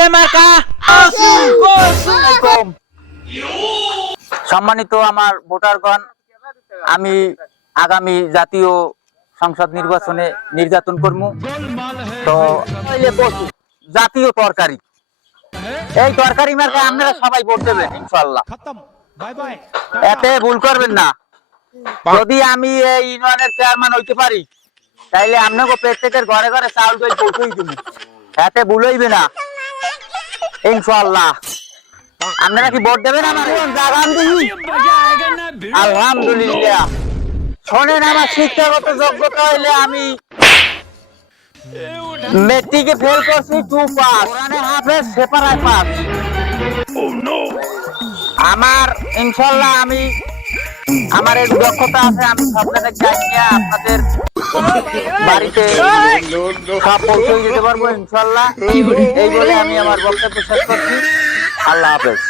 কিসের মার্কা? সম্মানিত আমার ভোটারগণ, আমি আগামী জাতীয় সংসদ নির্বাচনে নির্যাতন করবো। তো জাতীয় তরকারি, এই তরকারি মার্কা আপনারা সবাই ভোট দেবেন ইনশাআল্লাহ। এতে ভুল করবেন না। যদি আমি এই ইউনিয়নের চেয়ারম্যান হইতে পারি তাইলে আপনাকে প্রত্যেকের ঘরে ঘরে চাউল ডাল পৌঁছেই দিব। এতে ভুল হইবে না ইনশাআল্লাহ। আপনারা কি ভোট দেবেন আমার? আলহামদুলিল্লাহ। শোনেন, আমার শিক্ষাগত যোগ্যতা হইলে আমি মেট্রিকে ফেল করছি 2 পাস, কোরআনে হাফেজ, সেপারায় পাস। আমার ইনশাআল্লাহ আমি আমার এই দক্ষতা আছে, আমি আপনাদের জানিয়ে আপনাদের বাড়িতে সব পৌঁছে দিতে পারবো ইনশাআল্লাহ। এই বলে আমি আমার বক্তব্য শেষ করছি। আল্লাহ হাফেজ।